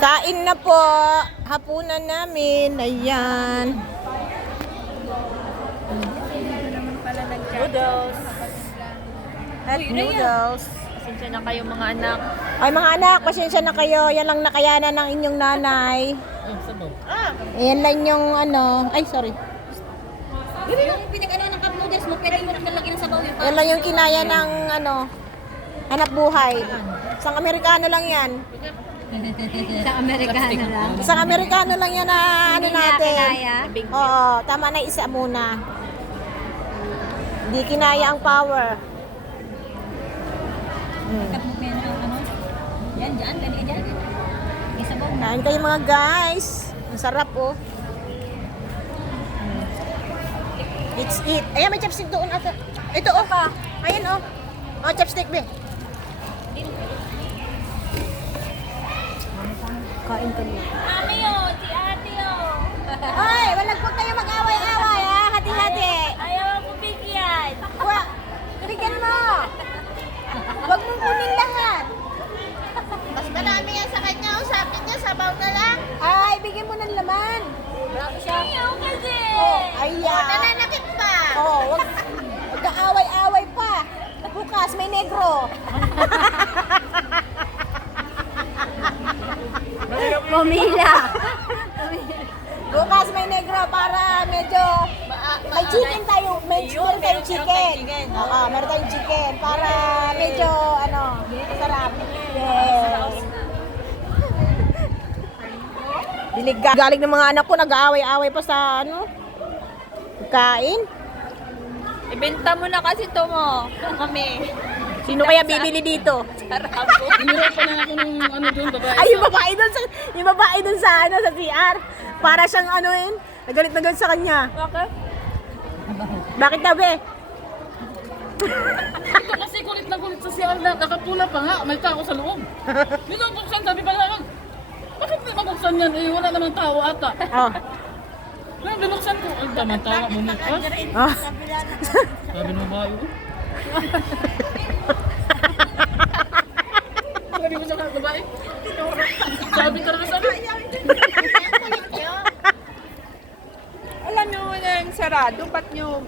Kain na po. Hapunan namin. Ayan. Noodles. At noodles. Pasensya na kayo mga anak. Ay mga anak, pasensya na kayo. Yan lang nakayanan ng inyong nanay. Ayan lang yung ano. Ay, sorry. Yung pinag-ano ng cup noodles mo, pwede mo rin nalagyan ng sabaw yun. Yan lang yung kinaya ng ano, hanap buhay. Isang Amerikano lang yan. Sa Amerikano lang. Isang Amerikano lang yan na ano natin. Kaya. Oo, tama na isa muna. Hindi kinaya ang power. Cup mo yan ang ano. Yan, dyan, ganyan dyan. May sabaw na. Kain kayo mga guys. Ang sarap oh. Let's eat. Ayan, may chopstick doon ata. Ito oh. Ayan oh. Oh, chopstick be. Kain kami. Ate yun, si ate yun. Ay, wala po kayo mag-away-away ha. Hati-hati. Ayaw ako bigyan. Bigyan mo. Huwag mong kunin lahat. Mas marami yan sa kanya, usapin niya, sabaw na lang. Ay, bigyan mo ng laman. Ayaw kasi. Oh, ayan. Nananakit pa. Oh, wag mag-aaway-away pa. Bukas may negro. Pumila. Bukas may negro para medyo may chicken tayo. Meron tayong chicken. Oo, meron tayong chicken para medyo ano, masarap. Yes. Dilig galing ng mga anak ko nag-aaway-away pa sa ano, kain. Ibenta mo na kasi ito mo. Kami. Sino kaya bibili dito? Sarabo. Hinirapan na ako ng ano doon, babae. Ay, yung babae dun sa ano sa CR. Para siyang ano yun, nagalit na galit sa kanya. Bakit? Bakit daw be? Ito kasi kulit na kulit sa CR na nakapula pa nga, may tao sa loob. Dito buksan, sabi pa lang, bakit di mabuksan yan? Eh, wala namang tao ata. Oh. Kaya binuksan ko, ay damang tawa mo na. Oh. Sabi ng babae, oh. Sabi ko sa babae, sabi ka naman sabi. Alam nyo na yung sarado, ba't nyo